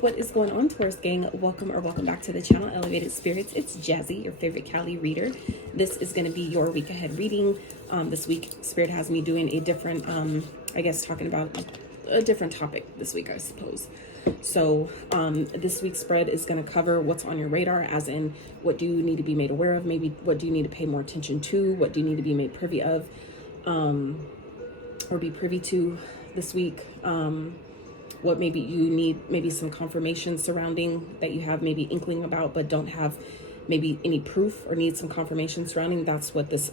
What is going on, Taurus gang? Welcome back to the channel, Elevated Spirits. It's Jazzy, your favorite Cali reader. This is going to be your week ahead reading. This week, Spirit has me doing a different, I guess, talking about a different topic this week, I suppose. So this week's spread is going to cover what's on your radar, as in what do you need to be made aware of, maybe what do you need to pay more attention to, what do you need to be made privy of, or be privy to this week. What maybe you need, maybe some confirmation surrounding that you have maybe inkling about, but don't have maybe any proof or need some confirmation surrounding. That's what this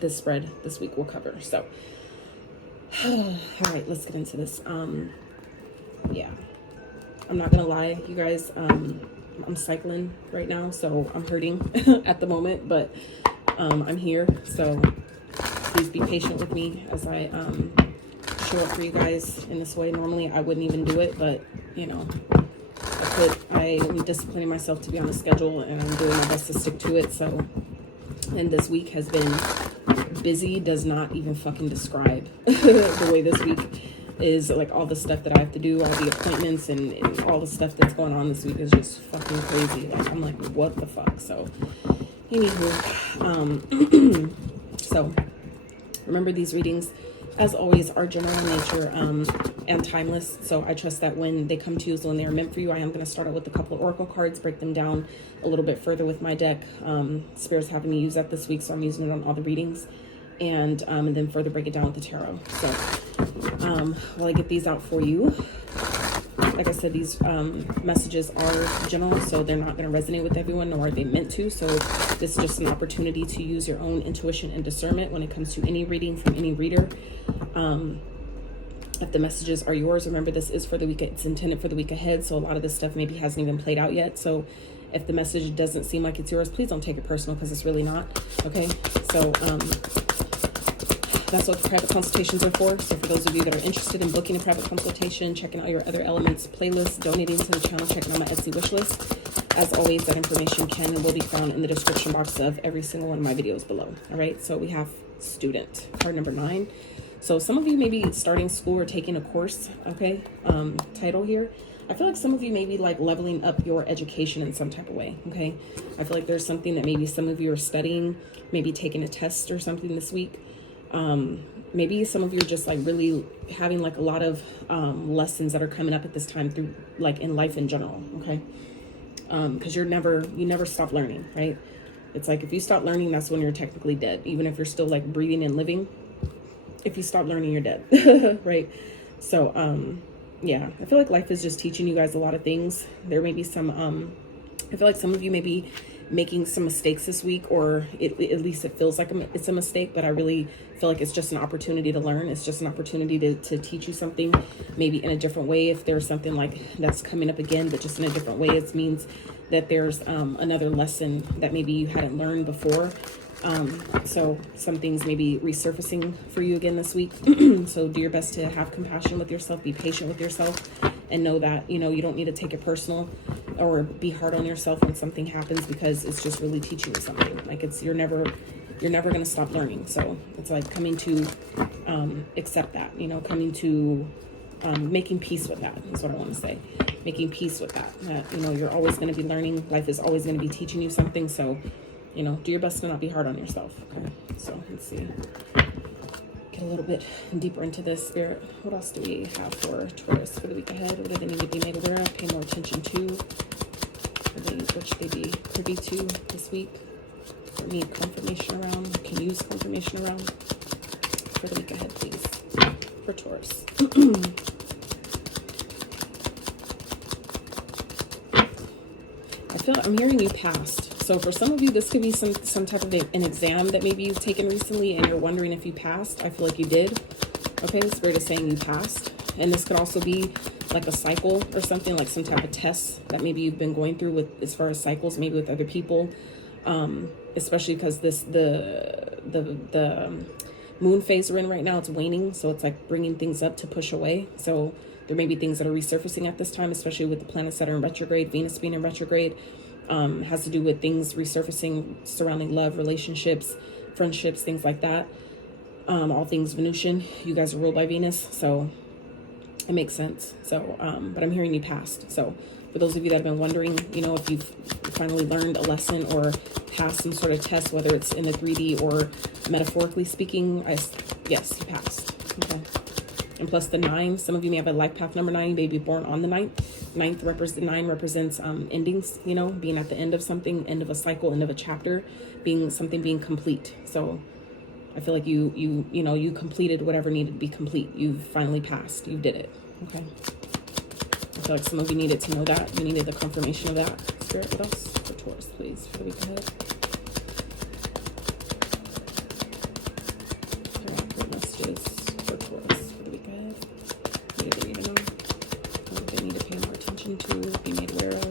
this spread this week will cover. So, all right, let's get into this. Yeah, I'm not gonna lie, you guys. I'm cycling right now, so I'm hurting at the moment, but I'm here. So please be patient with me as I show up for you guys in this way. Normally I wouldn't even do it, but you know, I'm disciplining myself to be on a schedule, and I'm doing my best to stick to it. So, and this week has been busy, does not even fucking describe the way this week is. Like, all the stuff that I have to do, all the appointments and all the stuff that's going on this week is just fucking crazy. Like, I'm like, what the fuck? So anywho, so remember, these readings, as always, are general in nature and timeless. So I trust that when they come to you is when they are meant for you. I am going to start out with a couple of oracle cards, break them down a little bit further with my deck. Spirit's having me use that this week, so I'm using it on all the readings, and then further break it down with the tarot. So while I get these out for you, like I said, these messages are general, so they're not going to resonate with everyone, nor are they meant to. So this is just an opportunity to use your own intuition and discernment when it comes to any reading from any reader. If the messages are yours, remember, this is for the week. It's intended for the week ahead, so a lot of this stuff maybe hasn't even played out yet. So if the message doesn't seem like it's yours, please don't take it personal, because it's really not. Okay, so that's what private consultations are for. So for those of you that are interested in booking a private consultation, checking out your other elements playlist, donating to the channel, checking out my Etsy wish list, as always, that information can and will be found in the description box of every single one of my videos below. All right, so we have student, card number 9. So some of you may be starting school or taking a course, okay? Title here. I feel like some of you may be like leveling up your education in some type of way, okay? I feel like there's something that maybe some of you are studying, maybe taking a test or something this week. Maybe some of you are just like really having like a lot of lessons that are coming up at this time through like in life in general, okay? Because you never stop learning, right? It's like if you stop learning, that's when you're technically dead. Even if you're still like breathing and living, if you stop learning, you're dead. Right? So yeah, I feel like life is just teaching you guys a lot of things. There may be some I feel like some of you may be making some mistakes this week, or at least it feels like it's a mistake, but I really feel like it's just an opportunity to learn. It's just an opportunity to teach you something, maybe in a different way. If there's something like that's coming up again, but just in a different way, it means that there's another lesson that maybe you hadn't learned before. So some things may be resurfacing for you again this week. So do your best to have compassion with yourself, be patient with yourself, and know that, you know, you don't need to take it personal or be hard on yourself when something happens, because it's just really teaching you something. Like, you're never going to stop learning. So it's like coming to accept that, you know, coming to making peace with that is what I want to say. Making peace with that, you know, you're always going to be learning. Life is always going to be teaching you something. So, you know, do your best to not be hard on yourself. Okay, so let's see. Get a little bit deeper into this, Spirit. What else do we have for Taurus for the week ahead? What do they need to be made aware of, pay more attention to? What should they be privy to this week? Or need confirmation around? Can use confirmation around for the week ahead, please, for Taurus. I'm hearing you passed. So for some of you, this could be some type of an exam that maybe you've taken recently, and you're wondering if you passed. I feel like you did. Okay, the Spirit is saying you passed. And this could also be like a cycle or something, like some type of test that maybe you've been going through with, as far as cycles, maybe with other people. Especially because the moon phase we're in right now, it's waning, so it's like bringing things up to push away. So there may be things that are resurfacing at this time, especially with the planets that are in retrograde, Venus being in retrograde. Has to do with things resurfacing surrounding love, relationships, friendships, things like that. All things Venusian. You guys are ruled by Venus, so It makes sense. So, but I'm hearing you passed. So for those of you that have been wondering, you know, if you've finally learned a lesson or passed some sort of test, whether it's in the 3D or metaphorically speaking, yes, you passed. Okay. And plus the 9, some of you may have a life path number 9, maybe born on the 9th. 9 represents endings, you know, being at the end of something, end of a cycle, end of a chapter, being complete. So I feel like you know, you completed whatever needed to be complete. You've finally passed. You did it. Okay. I feel like some of you needed to know that. You needed the confirmation of that. Spirit, what else for Taurus, please, for the week ahead? What messages for Taurus for the week ahead? Maybe they need to know. What they need to pay more attention to, be made aware of.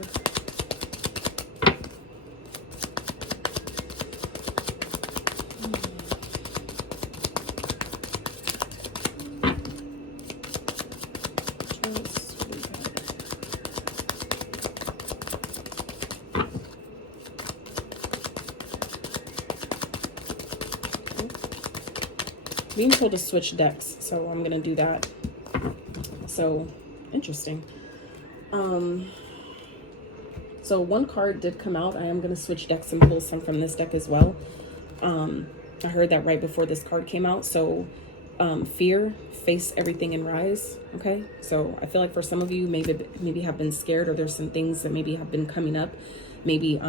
Being told to switch decks, so I'm gonna do that. So interesting. So one card did come out. I am gonna switch decks and pull some from this deck as well. I heard that right before this card came out. So fear, face everything and rise. Okay, so I feel like for some of you maybe have been scared, or there's some things that maybe have been coming up, maybe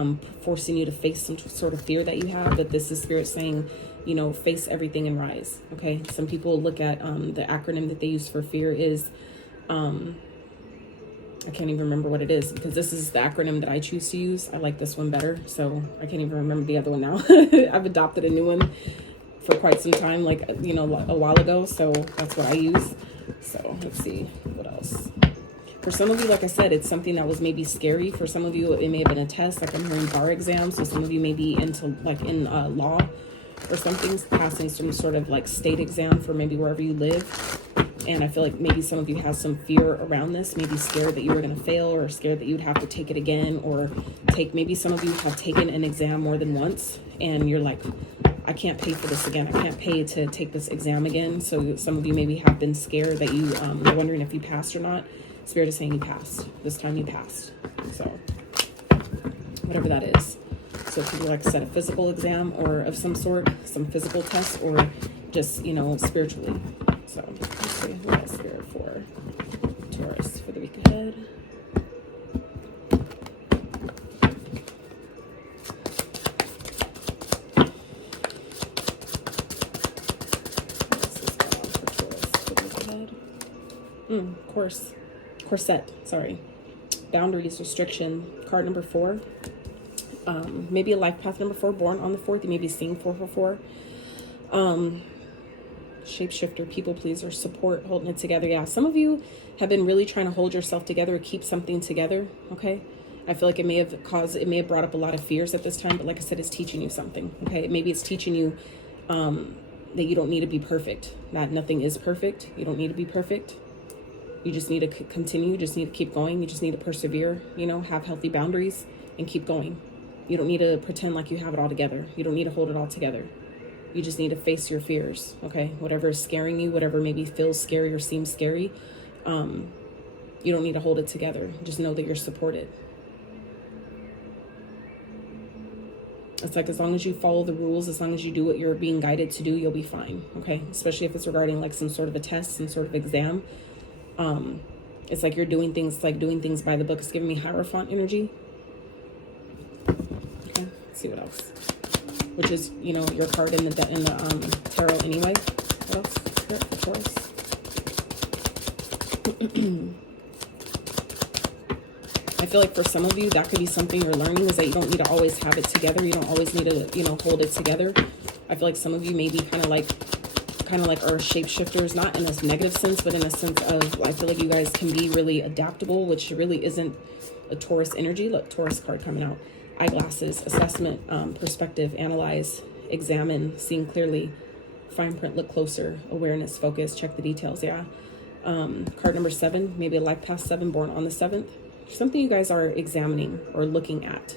forcing you to face some sort of fear that you have. But this is Spirit saying, you know, face everything and rise. Okay, some people look at the acronym that they use for fear is I can't even remember what it is, because this is the acronym that I choose to use. I like this one better, so I can't even remember the other one now. I've adopted a new one for quite some time, like, you know, a while ago, so that's what I use. So let's see what else. For some of you, like I said, it's something that was maybe scary. For some of you, it may have been a test, like I'm hearing bar exams. So some of you may be into, like, in law or something, passing some sort of like state exam for maybe wherever you live. And I feel like maybe some of you have some fear around this, maybe scared that you were going to fail, or scared that you'd have to take it again, or maybe some of you have taken an exam more than once and you're like, I can't pay for this again. I can't pay to take this exam again. So some of you maybe have been scared that you are wondering if you passed or not. Spirit is saying you passed. This time you passed. So whatever that is. So if you like set a physical exam or of some sort, some physical test, or just, you know, spiritually. So let's see what else here for Taurus for the week ahead. Corset, sorry. Boundaries, restriction, card number 4. Maybe a life path number 4, born on the 4th. You may be seeing 444. Shapeshifter, people pleaser, support, holding it together. Yeah, some of you have been really trying to hold yourself together or keep something together. Okay, I feel like it may have brought up a lot of fears at this time, but like I said, it's teaching you something. Okay, maybe it's teaching you that you don't need to be perfect. Nothing is perfect. You don't need to be perfect. You just need to continue. You just need to keep going. You just need to persevere, you know, have healthy boundaries and keep going. You don't need to pretend like you have it all together. You don't need to hold it all together. You just need to face your fears, okay? Whatever is scaring you, whatever maybe feels scary or seems scary, you don't need to hold it together. Just know that you're supported. It's like, as long as you follow the rules, as long as you do what you're being guided to do, you'll be fine, okay? Especially if it's regarding like some sort of a test, some sort of exam. It's like you're doing things, like doing things by the book. It's giving me Hierophant energy. Okay, let's see what else. Which is, you know, your card in the tarot anyway. What else? Spirit for Taurus. I feel like for some of you, that could be something you're learning, is that you don't need to always have it together. You don't always need to, you know, hold it together. I feel like some of you may be kind of like are shapeshifters, not in a negative sense, but in a sense of, I feel like you guys can be really adaptable, which really isn't a Taurus energy. Look, Taurus card coming out. Eyeglasses, assessment, perspective, analyze, examine, seeing clearly, fine print, look closer, awareness, focus, check the details. Yeah. Card number 7, maybe a life past 7, born on the 7th. Something you guys are examining or looking at.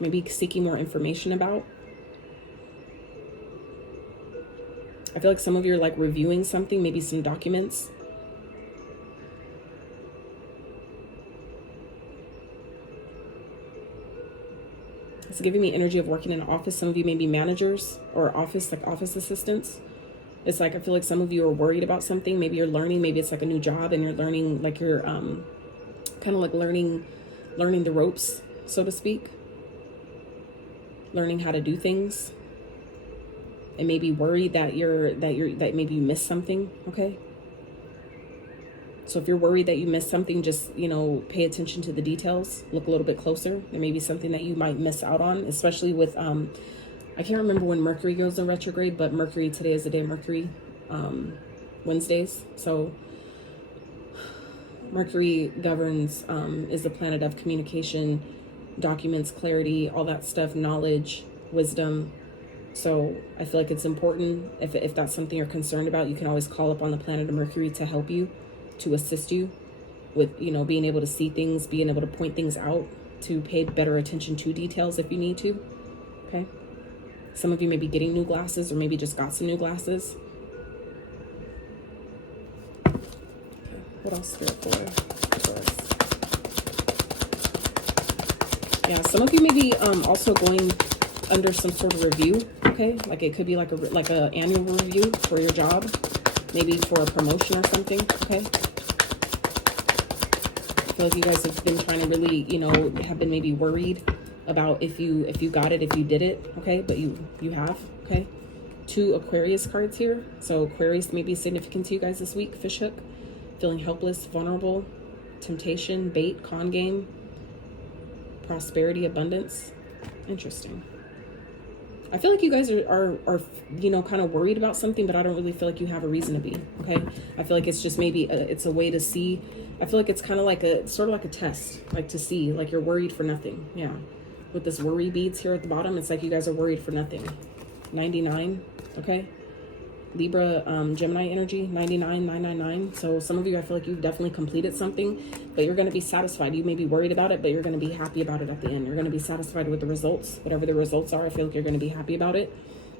Maybe seeking more information about. I feel like some of you are like reviewing something, maybe some documents. It's giving me energy of working in an office. Some of you may be managers or office assistants. It's like, I feel like some of you are worried about something. Maybe you're learning, maybe it's like a new job and you're learning, like you're kind of like learning the ropes, so to speak. Learning how to do things. And maybe worried that maybe you missed something, okay? So if you're worried that you missed something, just, you know, pay attention to the details. Look a little bit closer. There may be something that you might miss out on, especially with, I can't remember when Mercury goes in retrograde, but Mercury, today is the day of Mercury, Wednesdays. So Mercury governs, is the planet of communication, documents, clarity, all that stuff, knowledge, wisdom. So I feel like it's important, if that's something you're concerned about, you can always call upon the planet of Mercury to help you, to assist you with, you know, being able to see things, being able to point things out, to pay better attention to details if you need to, okay? Some of you may be getting new glasses or maybe just got some new glasses. Okay. What else, Spirit, for us? Yeah, some of you may be also going under some sort of review, okay? Like it could be like a annual review for your job, maybe for a promotion or something, okay? I feel like you guys have been trying to really, you know, have been maybe worried about if you got it, if you did it, okay? But you have, okay? 2 Aquarius cards here. So Aquarius may be significant to you guys this week. Fish hook, feeling helpless, vulnerable, temptation, bait, con game, prosperity, abundance. Interesting. I feel like you guys are you know, kind of worried about something, but I don't really feel like you have a reason to be, okay? I feel like it's just maybe it's a way to see. I feel like it's kind of like sort of like a test, like to see, like you're worried for nothing. Yeah. With this worry beads here at the bottom, it's like you guys are worried for nothing. 99, okay? Libra, Gemini energy, 99, 999. So some of you, I feel like you've definitely completed something, but you're going to be satisfied. You may be worried about it, but you're going to be happy about it at the end. You're going to be satisfied with the results, whatever the results are. I feel like you're going to be happy about it.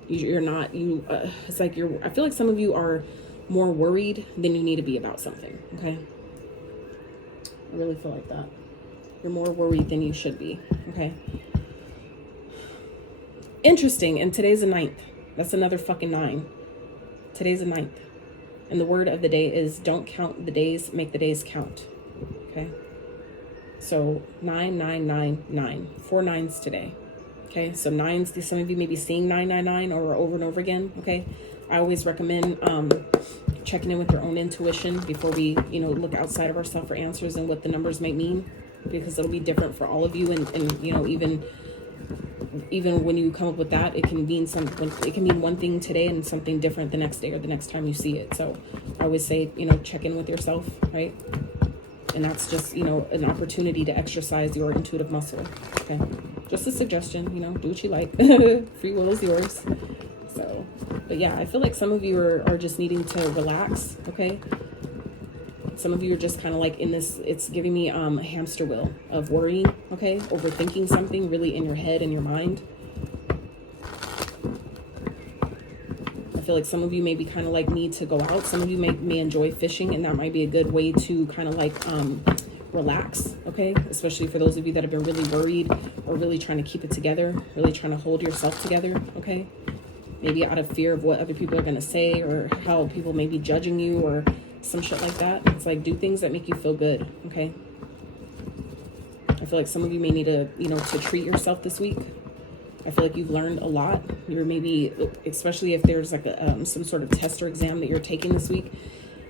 You're not, it's like I feel like some of you are more worried than you need to be about something, okay? I really feel like that. You're more worried than you should be, okay? Interesting, and today's the 9th. That's another fucking 9. Today's the 9th. And the word of the day is don't count the days, make the days count. Okay? So 999. 4 9s today. Okay? So 9s, some of you may be seeing 999 or over and over again. Okay? I always recommend checking in with your own intuition before we, you know, look outside of ourselves for answers and what the numbers might mean, because it'll be different for all of you, and you know, even when you come up with that, it can mean something. It can mean one thing today and something different the next day or the next time you see it. So I always say, you know, check in with yourself, right? And that's just, you know, an opportunity to exercise your intuitive muscle. Okay, just a suggestion. You know, do what you like. Free will is yours. So, but yeah, I feel like some of you are just needing to relax. Okay. Some of you are just kind of like in this, it's giving me a hamster wheel of worrying, okay? Overthinking something really in your head and your mind. I feel like some of you maybe kind of like need to go out. Some of you may enjoy fishing, and that might be a good way to kind of like relax, okay? Especially for those of you that have been really worried or really trying to keep it together, really trying to hold yourself together, okay? Maybe out of fear of what other people are going to say or how people may be judging you or some shit like that. It's like, do things that make you feel good, okay? I feel like some of you may need to, you know, to treat yourself this week. I feel like you've learned a lot. You're maybe, especially if there's like a, some sort of test or exam that you're taking this week,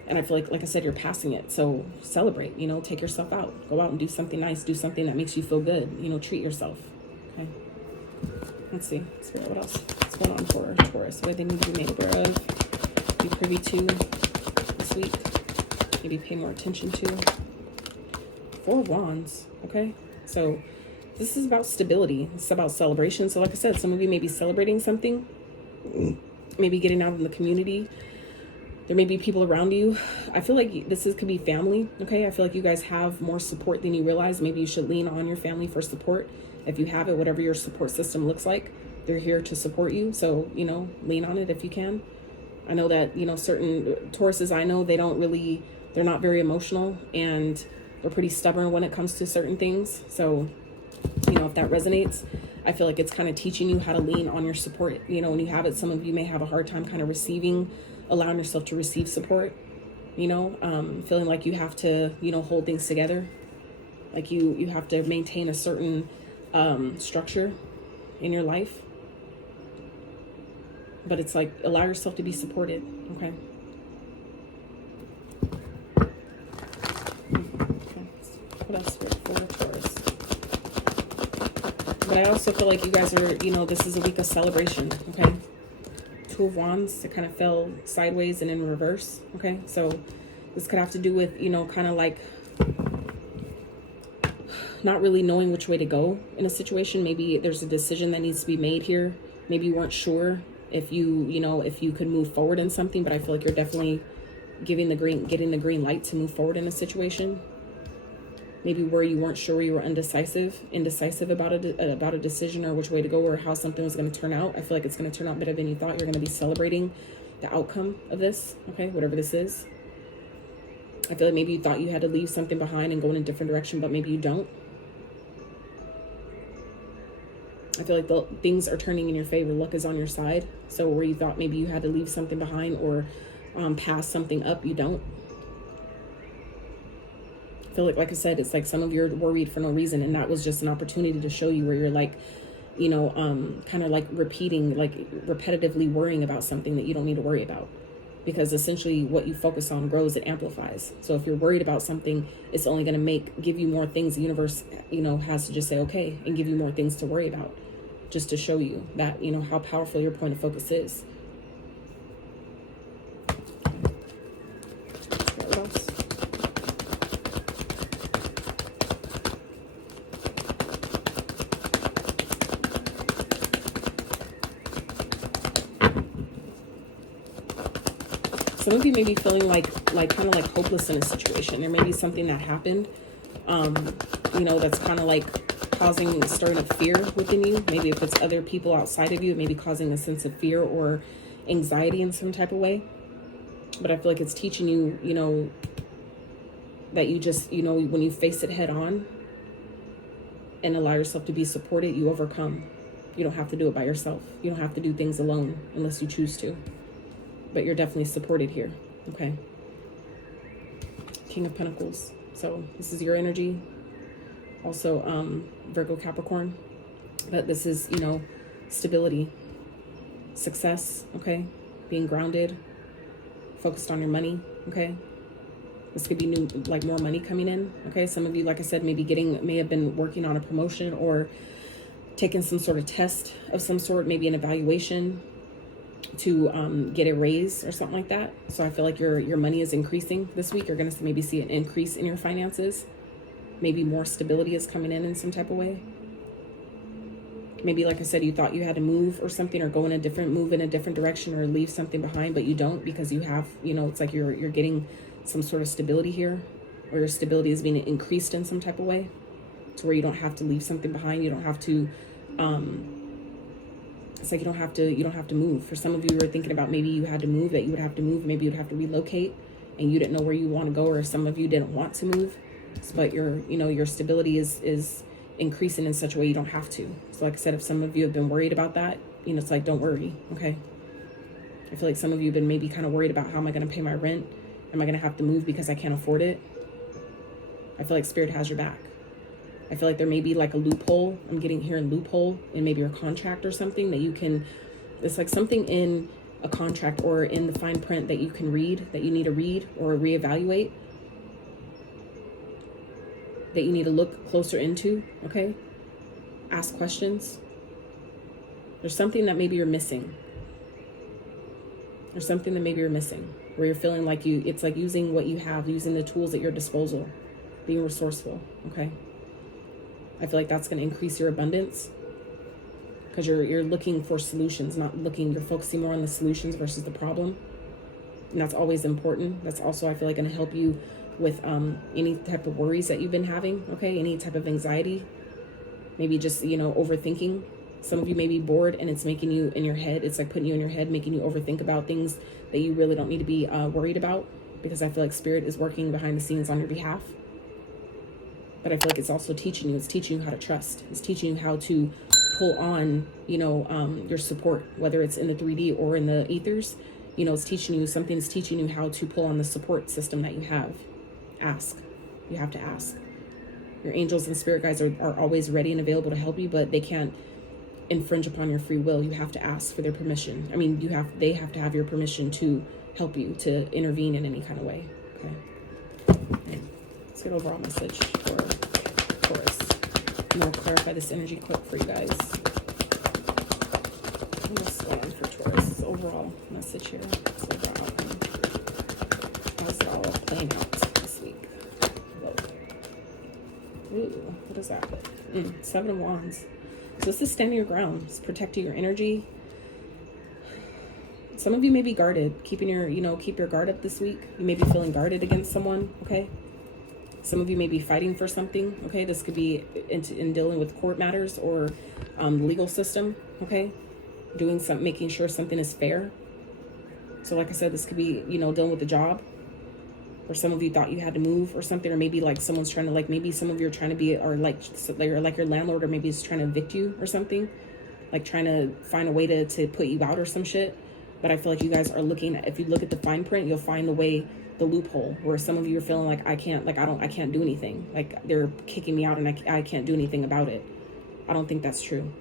and I feel like I said, you're passing it. So celebrate, you know, take yourself out. Go out and do something nice. Do something that makes you feel good. You know, treat yourself, okay? Let's see. What else? What's going on for Taurus? What do they need to be made aware of? Be privy to this week? Maybe pay more attention to. 4 Wands, okay? So this is about stability. It's about celebration. So like I said, some of you may be celebrating something, maybe getting out in the community. There may be people around you. I feel like could be family, okay? I feel like you guys have more support than you realize. Maybe you should lean on your family for support. If you have it, whatever your support system looks like, they're here to support you. So, you know, lean on it if you can. I know that, you know, certain Tauruses I know, they're not very emotional, and they're pretty stubborn when it comes to certain things. So, you know, if that resonates, I feel like it's kind of teaching you how to lean on your support. You know, when you have it, some of you may have a hard time kind of allowing yourself to receive support, you know, feeling like you have to, you know, hold things together. Like you have to maintain a certain structure in your life. But it's like, allow yourself to be supported, okay? What else for Taurus? But I also feel like you guys are, you know, this is a week of celebration, okay? Two of Wands, it kind of fell sideways and in reverse, okay? So this could have to do with, you know, kind of like not really knowing which way to go in a situation. Maybe there's a decision that needs to be made here. Maybe you weren't sure if if you could move forward in something, but I feel like you're definitely getting the green light to move forward in a situation. Maybe where you weren't sure, you were indecisive about a decision or which way to go or how something was going to turn out. I feel like it's going to turn out better than you thought. You're going to be celebrating the outcome of this, okay, whatever this is. I feel like maybe you thought you had to leave something behind and go in a different direction, but maybe you don't. I feel like things are turning in your favor. Luck is on your side. So where you thought maybe you had to leave something behind or pass something up, you don't. I feel like I said, it's like some of you are worried for no reason, and that was just an opportunity to show you where you're like, you know, kind of like repetitively worrying about something that you don't need to worry about. Because essentially what you focus on grows, it amplifies. So if you're worried about something, it's only going to give you more things. The universe, you know, has to just say, okay, and give you more things to worry about, just to show you that, you know, how powerful your point of focus is. What else? Some of you may be feeling like kind of like hopeless in a situation. There may be something that happened, you know, that's kind of like stirring up fear within you. Maybe if it's other people outside of you, it may be causing a sense of fear or anxiety in some type of way. But I feel like it's teaching you, you know, that you just, you know, when you face it head on and allow yourself to be supported, you overcome. You don't have to do it by yourself. You don't have to do things alone unless you choose to. But you're definitely supported here, okay? King of Pentacles. So this is your energy. Also, Virgo, Capricorn. But this is, you know, stability, success, okay? Being grounded, focused on your money, okay? This could be more money coming in, okay? Some of you, like I said, may have been working on a promotion or taking some sort of test of some sort, maybe an evaluation to get a raise or something like that. So I feel like your money is increasing this week. You're going to maybe see an increase in your finances. Maybe more stability is coming in some type of way. Maybe, like I said, you thought you had to move or something, or move in a different direction, or leave something behind, but you don't, because you have, you know, it's like you're getting some sort of stability here, or your stability is being increased in some type of way, to where you don't have to leave something behind. You don't have to, it's like you don't have to move. For some of you who are thinking about maybe you had to move, that you would have to move, maybe you'd have to relocate, and you didn't know where you want to go, or some of you didn't want to move, but your stability is increasing in such a way you don't have to. So like I said, if some of you have been worried about that, you know, it's like, don't worry, okay? I feel like some of you have been maybe kind of worried about, how am I going to pay my rent? Am I going to have to move because I can't afford it? I feel like Spirit has your back. I feel like there may be like a loophole. I'm getting here, a loophole in maybe your contract or something that you can, it's like something in a contract or in the fine print that you can read, that you need to read or reevaluate, that you need to look closer into, okay? Ask questions. There's something that maybe you're missing. There's something that maybe you're missing, where you're feeling like it's like using what you have, using the tools at your disposal, being resourceful, okay? I feel like that's going to increase your abundance, because you're looking for solutions, you're focusing more on the solutions versus the problem. And that's always important. That's also, I feel like, going to help you with any type of worries that you've been having, okay? Any type of anxiety, maybe just, you know, overthinking. Some of you may be bored and it's making you in your head. It's like putting you in your head, making you overthink about things that you really don't need to be worried about, because I feel like Spirit is working behind the scenes on your behalf. But I feel like it's also teaching you. It's teaching you how to trust. It's teaching you how to pull on, you know, your support, whether it's in the 3D or in the ethers. You know, it's teaching you, something's teaching you how to pull on the support system that you have. Ask. You have to ask. Your angels and spirit guides are always ready and available to help you, but they can't infringe upon your free will. You have to ask for their permission. I mean, they have to have your permission to help you, to intervene in any kind of way. Okay. Let's get overall message for Taurus. I'm going to clarify this energy quick for you guys. What's going on for Taurus? Overall message here. Overall outcome. How's it all playing out this week? Whoa. Ooh, what is that? 7 of Wands. So this is standing your ground. It's protecting your energy. Some of you may be guarded, keeping your, keep your guard up this week. You may be feeling guarded against someone, okay? Some of you may be fighting for something, okay? This could be in dealing with court matters or legal system, okay? Doing something, making sure something is fair. So like I said, this could be, dealing with the job. Or some of you thought you had to move or something, or maybe like someone's trying to, like, maybe some of you are trying to be, or like your landlord, or maybe is trying to evict you or something, like trying to find a way to put you out or some shit. But I feel like you guys are looking, if you look at the fine print, you'll find the loophole, where some of you are feeling like, I can't do anything. Like they're kicking me out and I can't do anything about it. I don't think that's true.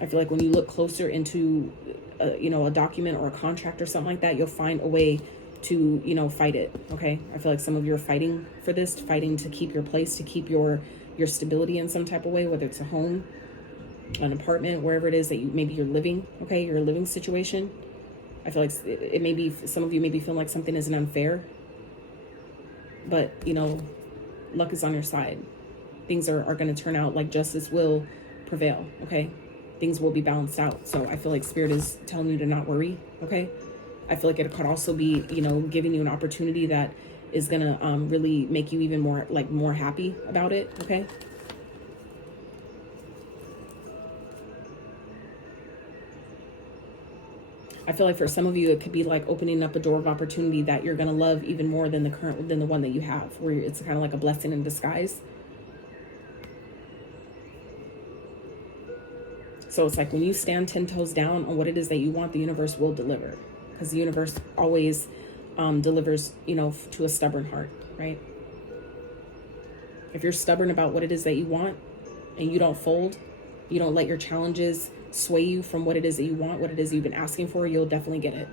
I feel like when you look closer into, a document or a contract or something like that, you'll find a way to, fight it. Okay. I feel like some of you are fighting for this, fighting to keep your place, to keep your stability in some type of way, whether it's a home, an apartment, wherever it is that maybe you're living. Okay. Your living situation. I feel like it may be, some of you may be feeling like something isn't unfair, but luck is on your side. Things are going to turn out, like justice will prevail. Okay. Things will be balanced out. So I feel like Spirit is telling you to not worry. Okay. I feel like it could also be, giving you an opportunity that is going to really make you even more happy about it. Okay. I feel like for some of you, it could be like opening up a door of opportunity that you're going to love even more than the one that you have, where it's kind of like a blessing in disguise. So it's like when you stand 10 toes down on what it is that you want, the universe will deliver. Because the universe always delivers, to a stubborn heart, right? If you're stubborn about what it is that you want and you don't fold, you don't let your challenges sway you from what it is that you want, what it is you've been asking for, you'll definitely get it.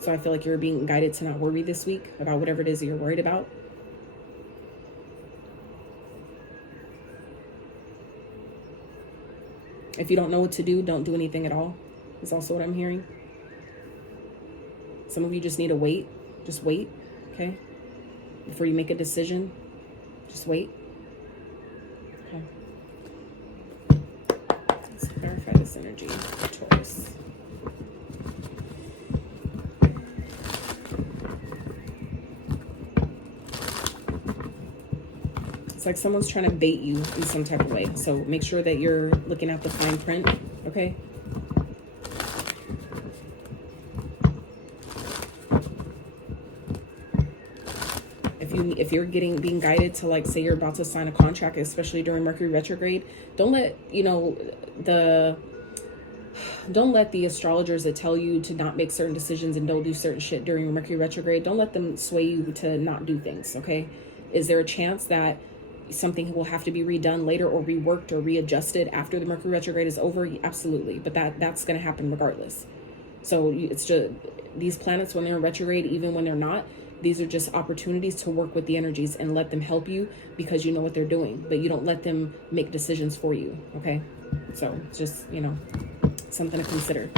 So I feel like you're being guided to not worry this week about whatever it is that you're worried about. If you don't know what to do, don't do anything at all, is also what I'm hearing. Some of you just need to wait. Just wait, okay? Before you make a decision, just wait. Okay. Let's clarify this energy for Taurus. It's like someone's trying to bait you in some type of way. So make sure that you're looking at the fine print, okay? If you're being guided to, like, say you're about to sign a contract, especially during Mercury retrograde, don't let the astrologers that tell you to not make certain decisions and don't do certain shit during Mercury retrograde, don't let them sway you to not do things. Okay. Is there a chance that something will have to be redone later or reworked or readjusted after the Mercury retrograde is over? Absolutely. But that's going to happen regardless. So it's just these planets, when they're in retrograde, even when they're not, these are just opportunities to work with the energies and let them help you, because you know what they're doing, but you don't let them make decisions for you. Okay. So it's just, something to consider.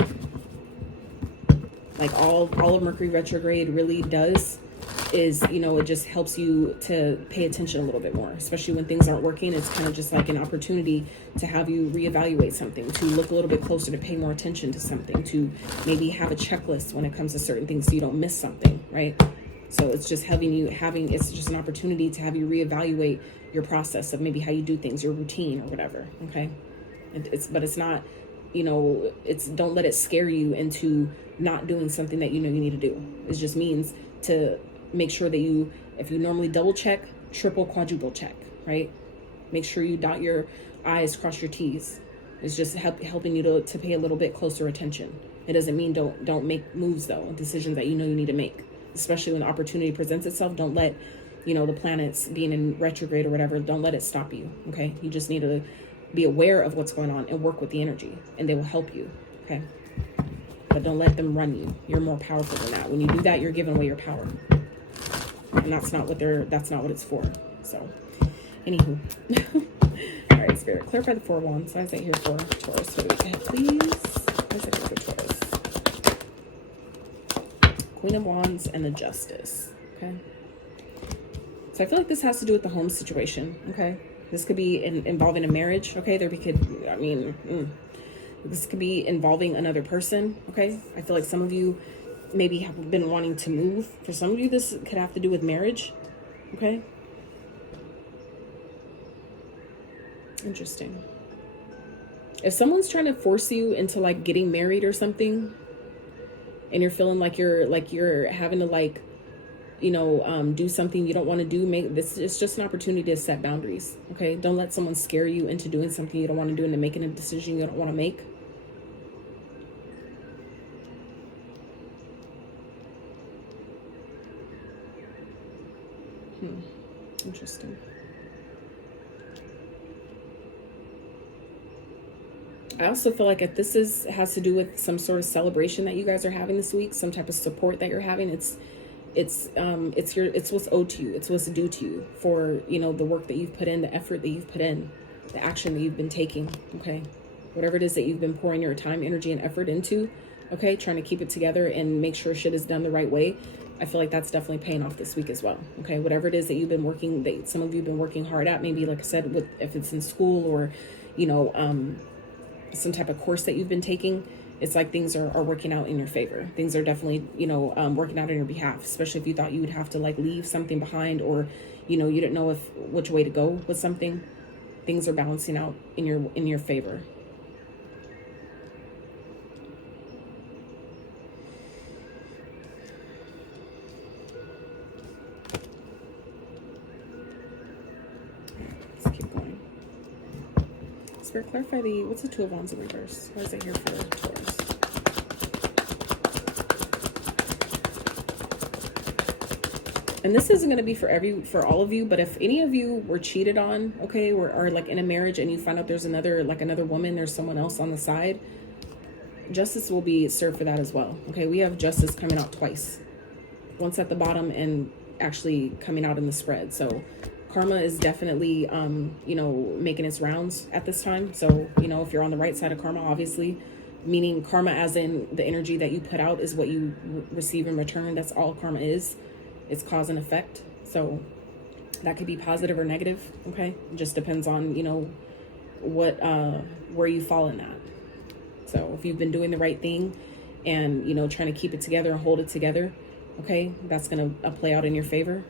Like all of Mercury retrograde really does is, it just helps you to pay attention a little bit more, especially when things aren't working. It's kind of just like an opportunity to have you reevaluate something, to look a little bit closer, to pay more attention to something, to maybe have a checklist when it comes to certain things so you don't miss something, right? So it's just it's just an opportunity to have you reevaluate your process of maybe how you do things, your routine or whatever, okay? But it's not, you know, don't let it scare you into not doing something that you know you need to do. It just means to make sure that you, if you normally double check, triple, quadruple check, right? Make sure you dot your I's, cross your T's. It's just helping you to pay a little bit closer attention. It doesn't mean don't make moves though, decisions that you know you need to make, especially when opportunity presents itself. Don't let, you know, the planets being in retrograde or whatever, don't let it stop you, okay? You just need to be aware of what's going on and work with the energy, and they will help you, okay? But don't let them run you. You're more powerful than that. When you do that, you're giving away your power. And that's not what it's for. So, anywho. All right, Spirit, clarify the 4 wands. Why is that here for Taurus for the week ahead, please? Why is that here for Taurus? Queen of Wands and the Justice, okay? So I feel like this has to do with the home situation, okay? This could be involving a marriage, okay? This could be involving another person, okay? I feel like some of you maybe have been wanting to move. For some of you, this could have to do with marriage, okay? Interesting. If someone's trying to force you into like getting married or something, and you're feeling like you're having to like, you know, do something you don't want to do, it's just an opportunity to set boundaries, okay? Don't let someone scare you into doing something you don't want to do, into making a decision you don't want to make. Interesting. I also feel like if this has to do with some sort of celebration that you guys are having this week, some type of support that you're having, it's what's owed to you. It's what's due to you for, you know, the work that you've put in, the effort that you've put in, the action that you've been taking, okay? Whatever it is that you've been pouring your time, energy, and effort into, okay? Trying to keep it together and make sure shit is done the right way. I feel like that's definitely paying off this week as well, okay? Whatever it is that you've been working, that some of you have been working hard at, maybe like I said, if it's in school or, you know, some type of course that you've been taking, it's like things are working out in your favor. Things are definitely, you know, working out on your behalf, especially if you thought you would have to like leave something behind, or, you know, you didn't know which way to go with something. Things are balancing out in your favor. Let's keep going. Spirit, clarify what's the 2 of Wands in reverse? Why is that here for Taurus? And this isn't going to be for all of you, but if any of you were cheated on, okay, or like in a marriage and you find out there's another woman, there's someone else on the side, justice will be served for that as well, okay? We have justice coming out twice. Once at the bottom and actually coming out in the spread. So karma is definitely, you know, making its rounds at this time. So, you know, if you're on the right side of karma, obviously, meaning karma as in the energy that you put out is what you receive in return. That's all karma is. It's cause and effect. So that could be positive or negative, okay? It just depends on, you know, where you fall in that. So if you've been doing the right thing and, you know, trying to keep it together and hold it together, okay, that's going to play out in your favor.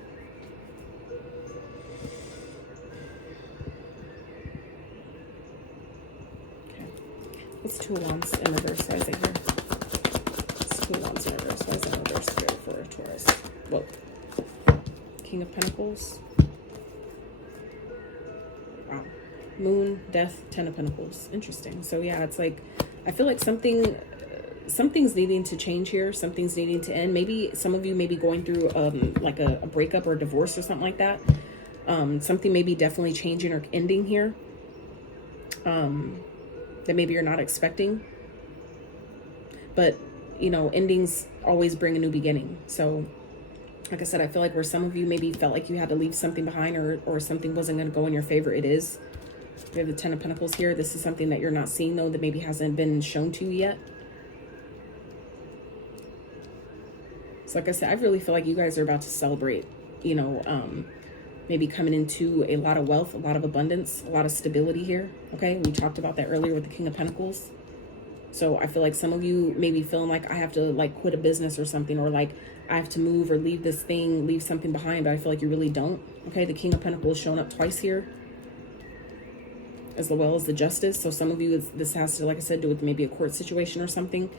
Okay. What's 2 of Wands in reverse? Why is it here? It's 2 of Wands in reverse. Why is that in reverse here for Taurus? Whoa. King of Pentacles. Wow. Moon, Death, 10 of Pentacles. Interesting. So yeah, it's like, I feel like something's needing to change here. Something's needing to end. Maybe some of you may be going through like a breakup or a divorce or something like that. Something may be definitely changing or ending here. That maybe you're not expecting. But, you know, endings always bring a new beginning. So like I said, I feel like where some of you maybe felt like you had to leave something behind, or something wasn't going to go in your favor, it is. We have the 10 of Pentacles here. This is something that you're not seeing, though, that maybe hasn't been shown to you yet. So like I said, I really feel like you guys are about to celebrate, you know, maybe coming into a lot of wealth, a lot of abundance, a lot of stability here. Okay, we talked about that earlier with the King of Pentacles. So I feel like some of you may be feeling like I have to like quit a business or something, or like I have to move or leave this thing, leave something behind, but I feel like you really don't. Okay, the King of Pentacles is showing up twice here. as well as the justice. So some of you, this has to, like I said, do with maybe a court situation or something.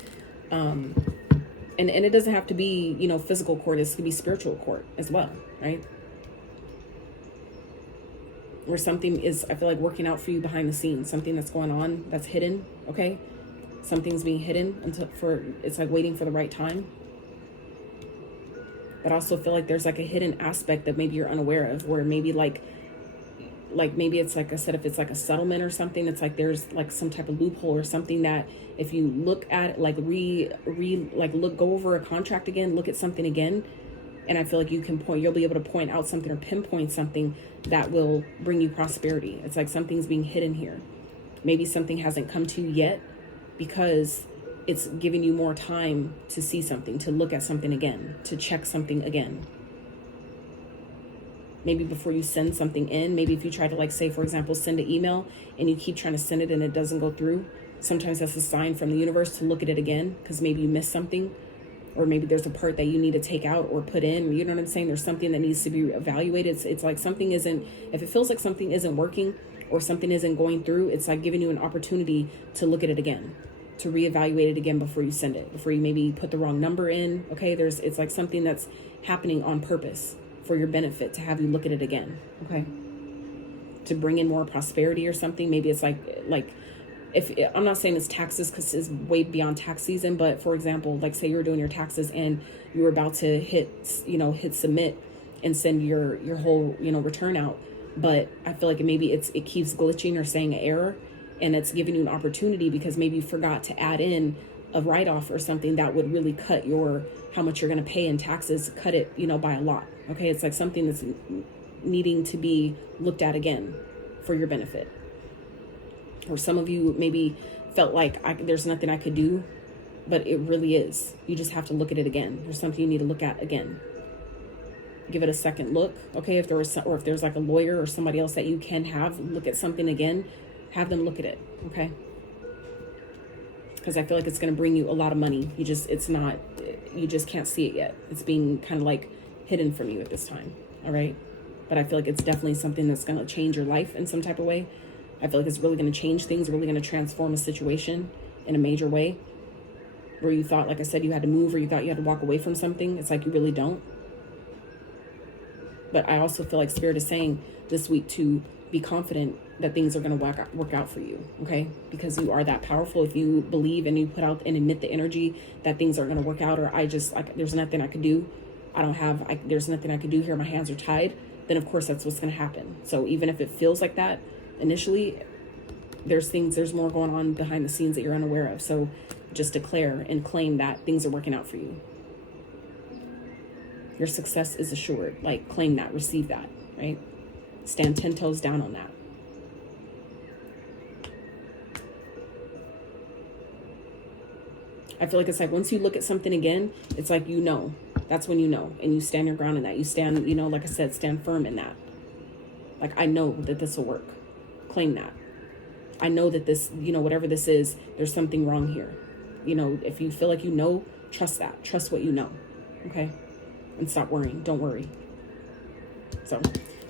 And it doesn't have to be, you know, physical court. It could be spiritual court as well, right? Where something is, I feel like, working out for you behind the scenes. Something that's going on that's hidden, okay? Something's being hidden it's like waiting for the right time. But I also feel like there's like a hidden aspect that maybe you're unaware of, where maybe like maybe it's like I said, if it's like a settlement or something, it's like there's like some type of loophole or something that if you look at like go over a contract again, look at something again, and I feel like you'll be able to point out something or pinpoint something that will bring you prosperity. It's like something's being hidden here. Maybe something hasn't come to you yet because it's giving you more time to see something, to look at something again, to check something again. Maybe before you send something in, maybe if you try to, like, say, for example, send an email and you keep trying to send it and it doesn't go through, sometimes that's a sign from the universe to look at it again, because maybe you missed something, or maybe there's a part that you need to take out or put in. You know what I'm saying? There's something that needs to be evaluated. It's like something isn't, if it feels like something isn't working or something isn't going through, it's like giving you an opportunity to look at it again, to reevaluate it again before you send it, before you maybe put the wrong number in. Okay, it's like something that's happening on purpose for your benefit, to have you look at it again. Okay, to bring in more prosperity or something. Maybe it's like if I'm not saying it's taxes, because it's way beyond tax season, but for example, like say you were doing your taxes and you were about to hit submit and send your whole return out, but I feel like it keeps glitching or saying an error, and it's giving you an opportunity because maybe you forgot to add in a write-off or something that would really cut how much you're going to pay in taxes, cut it by a lot. Okay, it's like something that's needing to be looked at again for your benefit. Or some of you maybe felt like there's nothing I could do, but it really is. You just have to look at it again. There's something you need to look at again. Give it a second look. Okay, if there's like a lawyer or somebody else that you can have look at something again, have them look at it. Okay, because I feel like it's going to bring you a lot of money. You just can't see it yet. It's being kind of like hidden from you at this time. All right, but I feel like it's definitely something that's going to change your life in some type of way. I feel like it's really going to change things, really going to transform a situation in a major way, where you thought, like I said, you had to move, or you thought you had to walk away from something. It's like you really don't. But I also feel like Spirit is saying this week to be confident that things are going to work out for you, okay? Because you are that powerful. If you believe and you put out and emit the energy that things are going to work out, or there's nothing I could do. There's nothing I could do here. My hands are tied. Then of course that's what's going to happen. So even if it feels like that initially, there's more going on behind the scenes that you're unaware of. So just declare and claim that things are working out for you. Your success is assured. Like, claim that, receive that, right? Stand 10 toes down on that. I feel like it's like once you look at something again, it's like that's when and you stand your ground in that. You stand, like I said, stand firm in that. Like, I know that this will work. Claim that. I know that this, whatever this is, there's something wrong here. If you feel like trust that. Trust what you know. Okay? And stop worrying. Don't worry. So,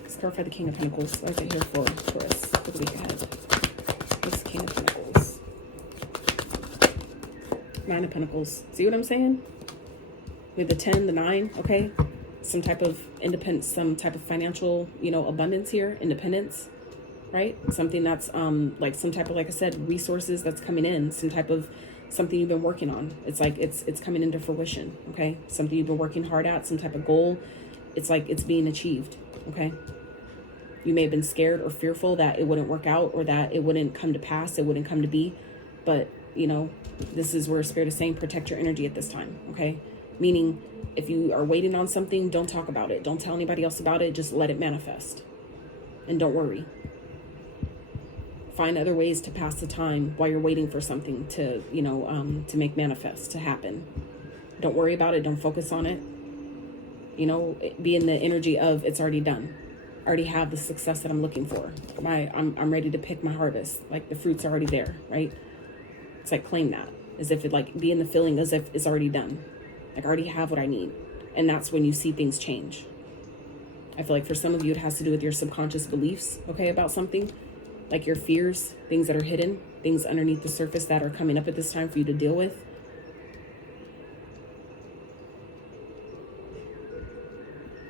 let's clarify the King of Pentacles. What is it here for us for the week ahead? What's the King of Pentacles? Nine of Pentacles. See what I'm saying? With the 10, the 9, okay? Some type of independence, some type of financial, abundance here, independence, right? Something that's like some type of, like I said, resources that's coming in, some type of something you've been working on. It's like it's coming into fruition, okay? Something you've been working hard at, some type of goal. It's like it's being achieved, okay? You may have been scared or fearful that it wouldn't work out, or that it wouldn't come to pass, it wouldn't come to be, but this is where Spirit is saying protect your energy at this time, okay? Meaning, if you are waiting on something, don't talk about it. Don't tell anybody else about it. Just let it manifest. And don't worry. Find other ways to pass the time while you're waiting for something to, to make manifest, to happen. Don't worry about it. Don't focus on it. Be in the energy of it's already done. I already have the success that I'm looking for. I'm ready to pick my harvest. Like, the fruit's already there, right? It's like, claim that. As if be in the feeling as if it's already done. Like, I already have what I need. And that's when you see things change. I feel like for some of you, it has to do with your subconscious beliefs, okay, about something. like your fears, things that are hidden, things underneath the surface that are coming up at this time for you to deal with.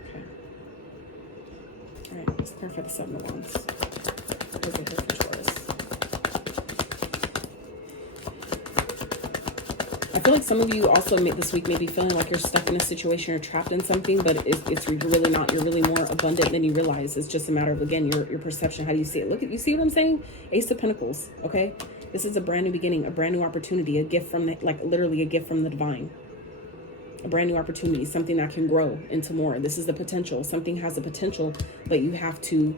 Okay. All right, let's prepare for the 7 of Wands. What is it here for Taurus? I feel like some of you also this week may be feeling like you're stuck in a situation or trapped in something, but it's really not. You're really more abundant than you realize. It's just a matter of, again, your perception. How do you see it? You see what I'm saying? Ace of Pentacles, okay? This is a brand new beginning, a brand new opportunity, a gift from, literally a gift from the divine. A brand new opportunity, something that can grow into more. This is the potential. Something has a potential, but you have to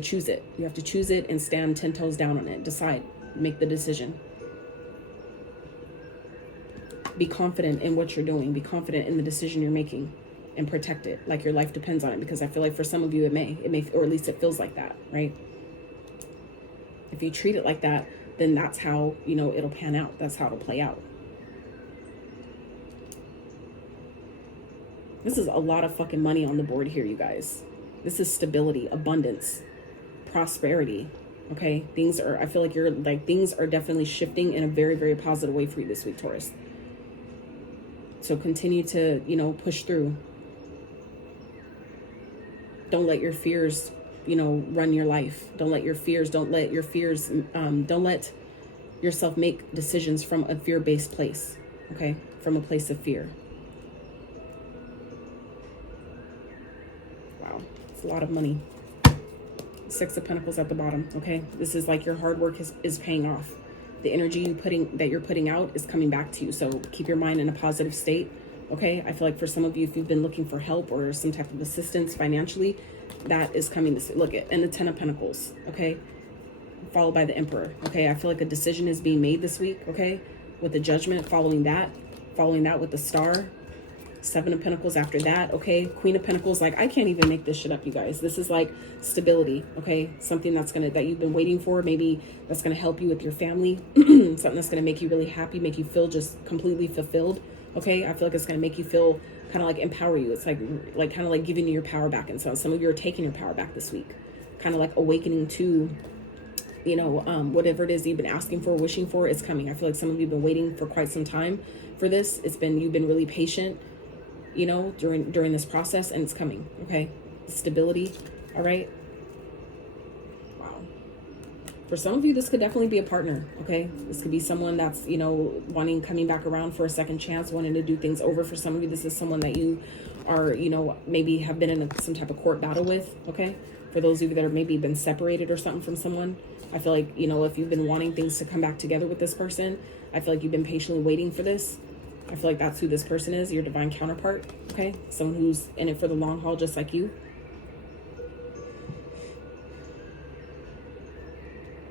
choose it. You have to choose it and stand 10 toes down on it. Decide, make the decision. Be confident in what you're doing. Be confident in the decision you're making, and protect it like your life depends on it. Because I feel like for some of you, it may, or at least it feels like that, right? If you treat it like that, then that's how, it'll pan out. That's how it'll play out. This is a lot of fucking money on the board here, you guys. This is stability, abundance, prosperity. Okay, I feel like things are definitely shifting in a very, very positive way for you this week, Taurus. So continue to, push through. Don't let your fears, run your life. Don't let yourself make decisions from a fear-based place, okay? From a place of fear. Wow, it's a lot of money. 6 of Pentacles at the bottom, okay? This is like your hard work is paying off. The energy that you're putting out is coming back to you. So keep your mind in a positive state, okay? I feel like for some of you, if you've been looking for help or some type of assistance financially, that is coming to look at. And the 10 of Pentacles, okay? Followed by the Emperor, okay? I feel like a decision is being made this week, okay? With the Judgment, following that with the Star. 7 of Pentacles after that, okay? Queen of Pentacles, I can't even make this shit up, you guys. This is like stability, okay? Something that you've been waiting for, maybe that's gonna help you with your family. Something that's gonna make you really happy, make you feel just completely fulfilled, okay? I feel like it's gonna make you feel kind of like empower you. It's like kind of like giving you your power back. And so some of you are taking your power back this week, kind of like awakening to, whatever it is you've been asking for, wishing for, is coming. I feel like some of you have been waiting for quite some time for this. You've been really patient, during this process, and it's coming, okay? Stability, all right? Wow. For some of you, this could definitely be a partner, okay? This could be someone that's, coming back around for a second chance, wanting to do things over. For some of you, this is someone that you are, maybe have been in some type of court battle with, okay? For those of you that are maybe been separated or something from someone, I feel like, if you've been wanting things to come back together with this person, I feel like you've been patiently waiting for this. I feel like that's who this person is, your divine counterpart, okay? Someone who's in it for the long haul, just like you.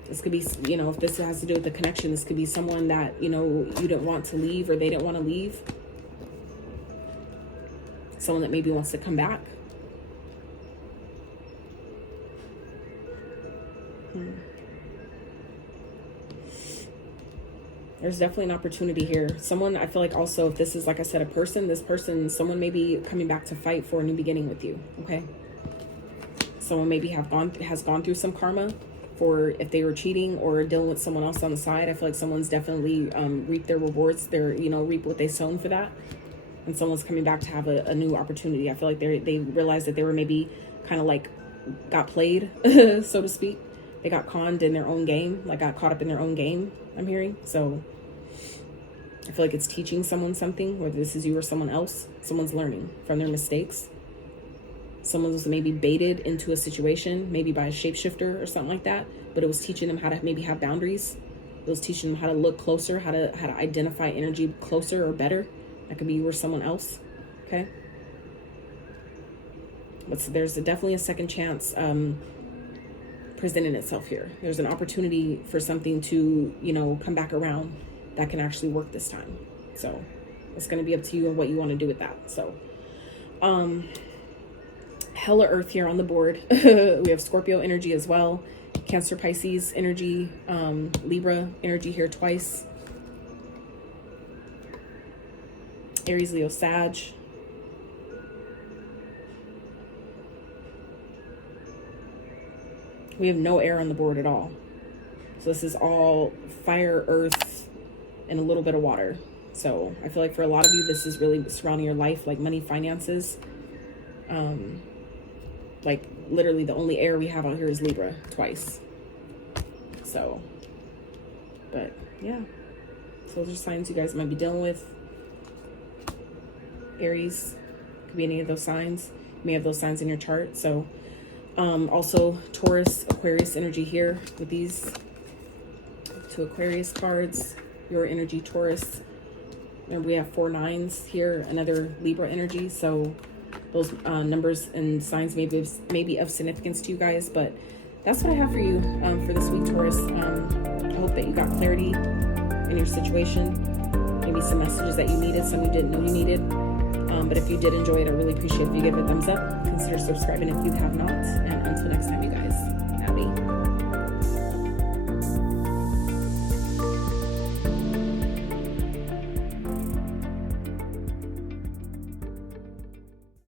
This could be, if this has to do with the connection, this could be someone that, you didn't want to leave or they didn't want to leave. Someone that maybe wants to come back. There's definitely an opportunity here. Someone, I feel like also, if this is, like I said, someone may be coming back to fight for a new beginning with you, okay? Someone maybe has gone through some karma for if they were cheating or dealing with someone else on the side. I feel like someone's definitely reaped their rewards. Reap what they sown for that. And someone's coming back to have a new opportunity. I feel like they realized that they were maybe kind of like got played, so to speak. They got conned in their own game, got caught up in their own game, I'm hearing. So I feel like it's teaching someone something, whether this is you or someone else. Someone's learning from their mistakes. Someone was maybe baited into a situation, maybe by a shapeshifter or something like that, but it was teaching them how to maybe have boundaries. It was teaching them how to look closer, how to identify energy closer or better. That could be you or someone else, okay? But there's definitely a second chance presenting itself here. There's an opportunity for something to, come back around that can actually work this time. So it's going to be up to you and what you want to do with that. So, hella earth here on the board. We have Scorpio energy as well. Cancer, Pisces energy, Libra energy here twice. Aries, Leo, Sag. We have no air on the board at all. So this is all fire, earth, and a little bit of water. So I feel like for a lot of you, this is really surrounding your life, like money, finances. Like literally the only air we have out here is Libra twice. So, but yeah. So those are signs you guys might be dealing with. Aries, could be any of those signs. You may have those signs in your chart. So also Taurus, Aquarius energy here with these two Aquarius cards. Your energy, Taurus. And we have 4 9s here, another Libra energy. So those numbers and signs may be of significance to you guys. But that's what I have for you for this week, Taurus. I hope that you got clarity in your situation. Maybe some messages that you needed, some you didn't know you needed. But if you did enjoy it, I really appreciate if you give it a thumbs up. Consider subscribing if you have not. And until next time, you guys, Abby.